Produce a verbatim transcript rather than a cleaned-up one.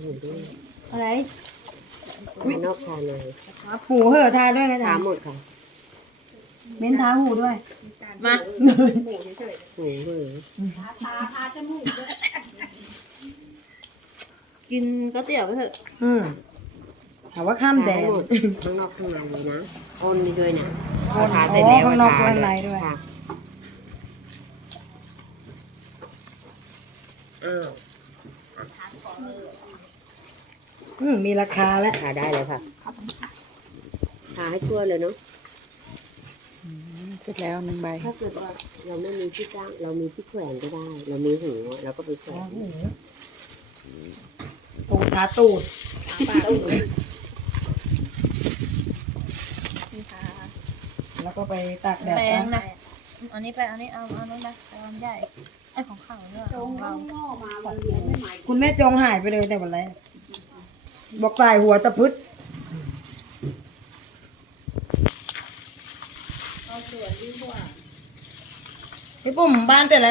หูด้วยอะไรภายนอกทาเลยหูเหอะทาด้วยนะทาจ๊ะหมดค่ะเม้นทาหูด้วยมาหูเหอกินก๋วยเตี๋ยวไปเถอะอืมถามว่าข้ามแดทาน หมดข้างนอกข้างในเลยนะก้นนี่ด้วยนะพอทาเสร็จอ๋อแล้วข้างนอกทข้างในด้วยค่ะอ้าวอืมมีราคาแล้วทาได้แล้วค่ะทาให้ทั่วเลยเนาะเสร็จแล้วหนึ่งใบถ้าเกิดว่าเราไม่มีที่จ้างเรามีที่แขวนก็ได้ เรามีหูเราก็ไปแขวนตูดทาตูดแล้วก็ไปตากแดดแปลนะงนะอันนี้ไปอันนี้เอาเอานู้นไปเอาอันใหญ่ไอ้ของข้าวเนี่ยของเราคุณแม่จงหายไปเลยแต่วันแรกบอกตายหัวตะพึดพี่ปุ่มบ้านเสร็จแล้ว